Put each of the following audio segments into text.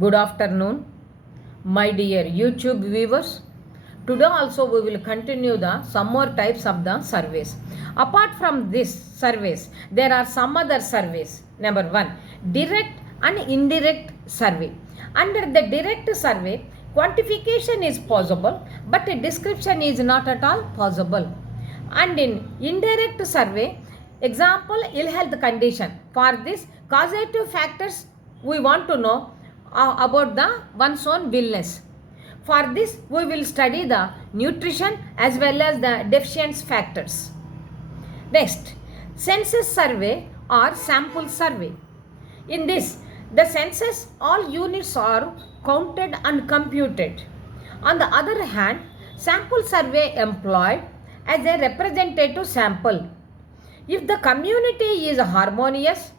Good afternoon, my dear YouTube viewers. Today also we will continue some more types of the surveys. Apart from this surveys, there are some other surveys. Number 1, direct and indirect survey. Under the direct survey, quantification is possible, but a description is not at all possible. And in indirect survey, example, ill health condition. For this, causative factors we want to know about the one's own wellness. For this, we will study the nutrition as well as the deficiency factors. Next, census survey or sample survey. In this, the census, all units are counted and computed. On the other hand, sample survey employed as a representative sample. If the community is harmonious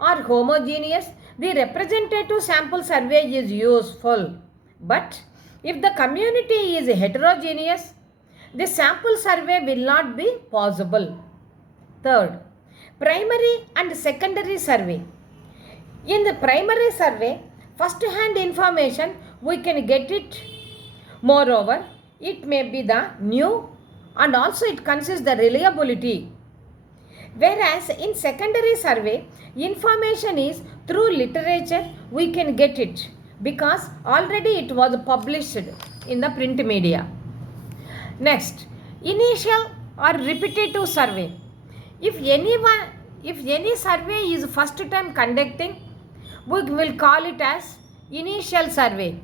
or homogeneous, the representative sample survey is useful. But if the community is heterogeneous, the sample survey will not be possible. Third, primary and secondary survey. In the primary survey, first-hand information we can get it. Moreover, it may be the new and also it consists the reliability. Whereas in secondary survey, information is through literature we can get it because already it was published in the print media. Next, initial or repetitive survey. If any survey is first time conducting, we will call it as initial survey.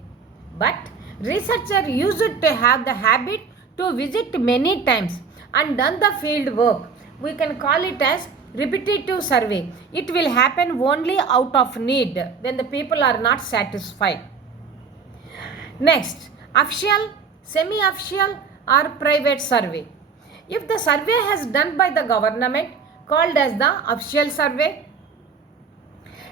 But researcher used to have the habit to visit many times and done the field work. We can call it as repetitive survey. It will happen only out of need when the people are not satisfied. Next, official, semi-official or private survey. If the survey has done by the government, called as the official survey.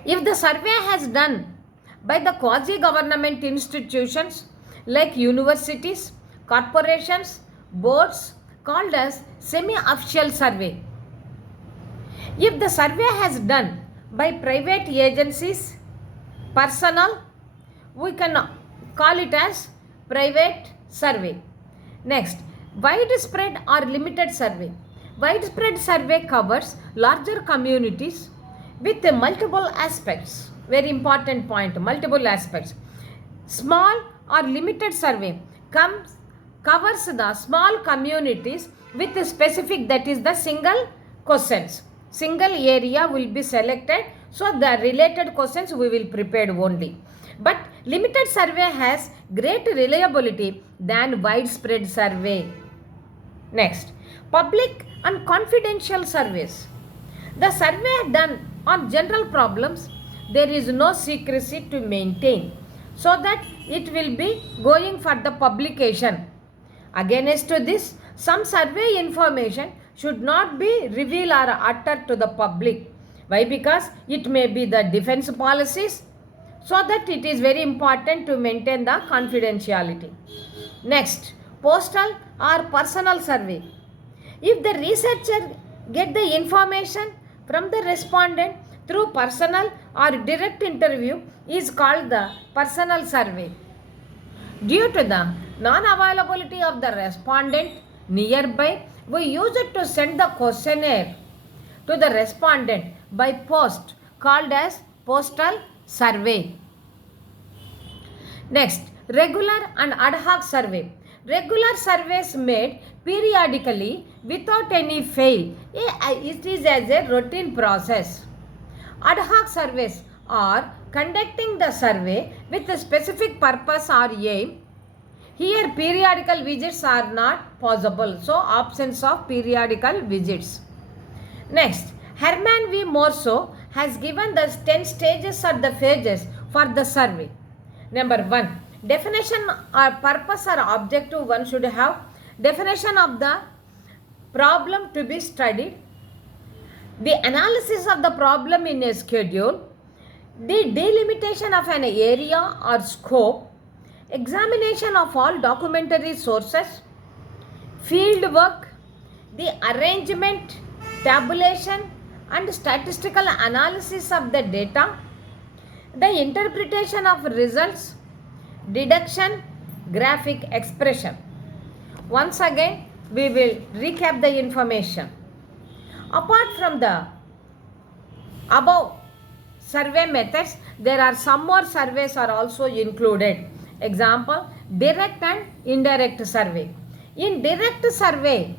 If the survey has done by the quasi-government institutions like universities, corporations, boards, called as semi-official survey. If the survey has done by private agencies, personnel, we can call it as private survey. Next, widespread or limited survey. Widespread survey covers larger communities with multiple aspects. Very important point, multiple aspects. Small or limited survey covers the small communities with a specific, that is the single questions. Single area will be selected, so the related questions we will prepare only. But limited survey has great reliability than widespread survey. Next, public and confidential surveys. The survey done on general problems, there is no secrecy to maintain, so that it will be going for the publication. Against this, some survey information should not be revealed or uttered to the public. Why? Because it may be the defense policies, so that it is very important to maintain the confidentiality. Next, postal or personal survey. If the researcher get the information from the respondent through personal or direct interview, is called the personal survey. Due to the non-availability of the respondent nearby, we use it to send the questionnaire to the respondent by post, called as postal survey. Next, regular and ad hoc survey. Regular surveys made periodically without any fail. It is as a routine process. Ad hoc surveys are conducting the survey with a specific purpose or aim. Here periodical visits are not possible, so absence of periodical visits. Next, Herman V. Morso has given the 10 stages or the phases for the survey. Number 1, definition or purpose or objective one should have. Definition of the problem to be studied. The analysis of the problem in a schedule. The delimitation of an area or scope. Examination of all documentary sources. Field work. The arrangement, tabulation and statistical analysis of the data. The interpretation of results, deduction, graphic expression. Once again, we will recap the information. Apart from the above survey methods, there are some more surveys are also included. Example, direct and indirect survey. In direct survey,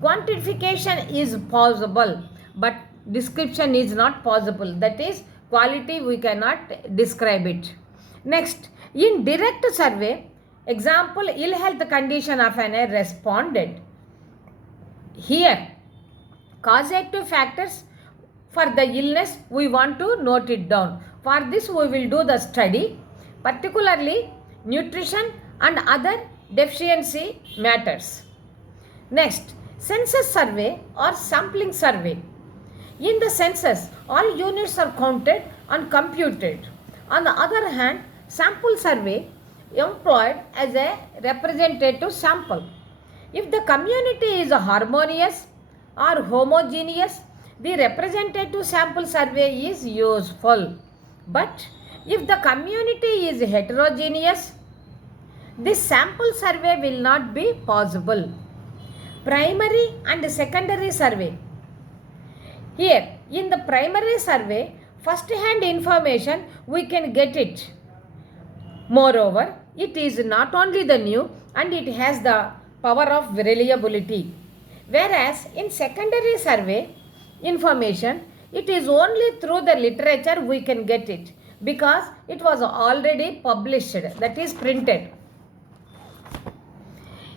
quantification is possible, but description is not possible. That is, quality we cannot describe it. Next, in direct survey, example, ill health condition of an respondent. Here, causative factors for the illness we want to note it down. For this we will do the study, particularly nutrition and other deficiency matters. Next, census survey or sampling survey. In the census, all units are counted and computed. On the other hand, sample survey employed as a representative sample. If the community is harmonious or homogeneous, the representative sample survey is useful. But if the community is heterogeneous, this sample survey will not be possible. Primary and secondary survey. Here, in the primary survey, first-hand information we can get it. Moreover, it is not only the new and it has the power of reliability. Whereas in secondary survey information, it is only through the literature we can get it because it was already published, that is printed.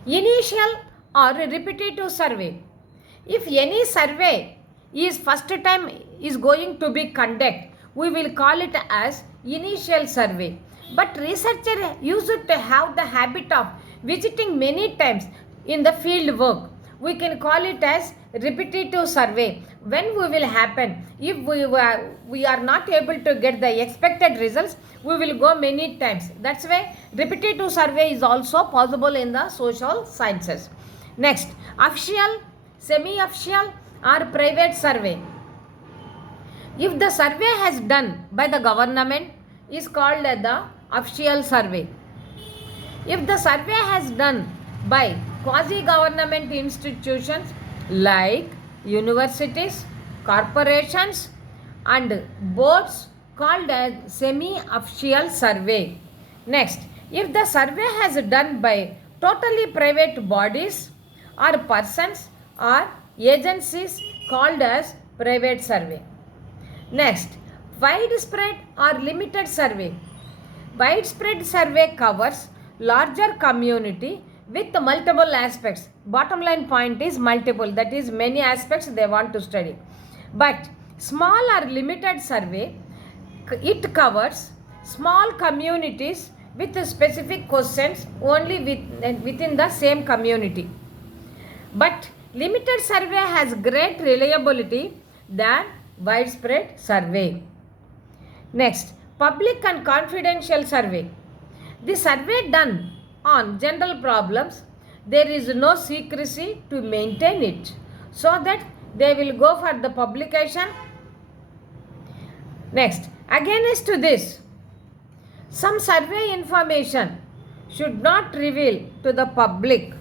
Initial or repetitive survey. If any survey is first time is going to be conducted, we will call it as initial survey. But researcher used to have the habit of visiting many times in the field work. We can call it as repetitive survey. When we will happen, if we are not able to get the expected results, we will go many times. That's why repetitive survey is also possible in the social sciences. Next, official, semi-official or private survey. If the survey has done by the government, is called the official survey. If the survey has done by quasi-government institutions like universities, corporations and boards, called as semi-official survey. Next, if the survey has done by totally private bodies or persons or agencies, called as private survey. Next, widespread or limited survey. Widespread survey covers larger community with multiple aspects. Bottom line point is multiple, that is many aspects they want to study. But small or limited survey, it covers small communities with specific questions only within the same community. But limited survey has great reliability than widespread survey. Next, public and confidential survey. The survey done on general problems, there is no secrecy to maintain it, so that they will go for the publication. Next, against this, some survey information should not reveal to the public.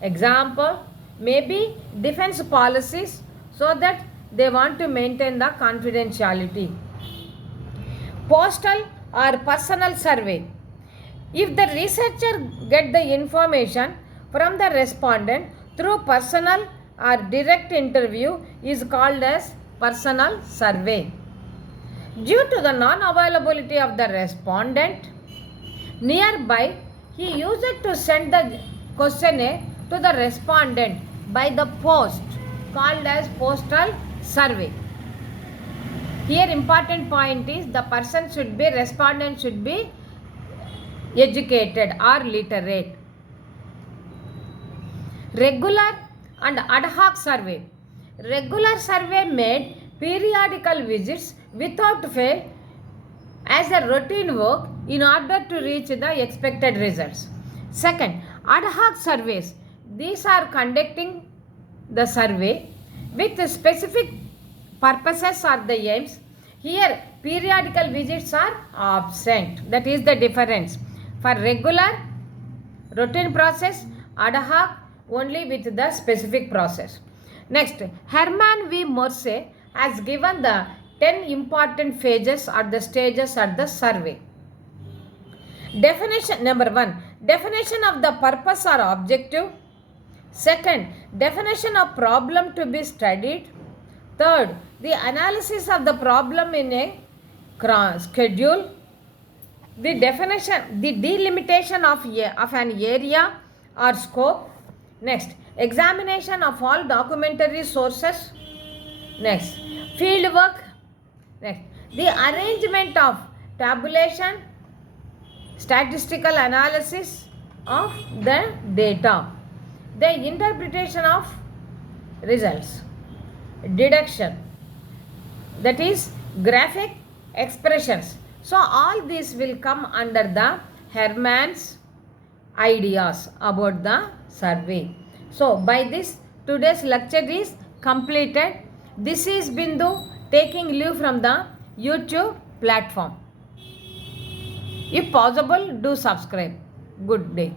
Example, maybe defense policies, so that they want to maintain the confidentiality. Postal or personal survey. If the researcher get the information from the respondent through personal or direct interview, is called as personal survey. Due to the non-availability of the respondent nearby, he used to send the questionnaire to the respondent by the post, called as postal survey. Here important point is the person should be, respondent should be educated or literate. Regular and ad hoc survey. Regular survey made periodical visits without fail as a routine work in order to reach the expected results. Second, ad hoc surveys. These are conducting the survey with specific purposes or the aims. Here periodical visits are absent. That is the difference. For regular routine process, ad hoc only with the specific process. Next, Herman V. Morse has given the 10 important phases or the stages at the survey. Definition number 1. Definition of the purpose or objective. Second, definition of problem to be studied. Third, the analysis of the problem in a schedule. The definition, the delimitation of an area or scope. Next, examination of all documentary sources. Next, field work. Next, the arrangement of tabulation, statistical analysis of the data, the interpretation of results, deduction, that is graphic expressions. So all these will come under the Herman's ideas about the survey. So by this today's lecture is completed. This is Bindu taking leave from the YouTube platform. If possible, do subscribe. Good day.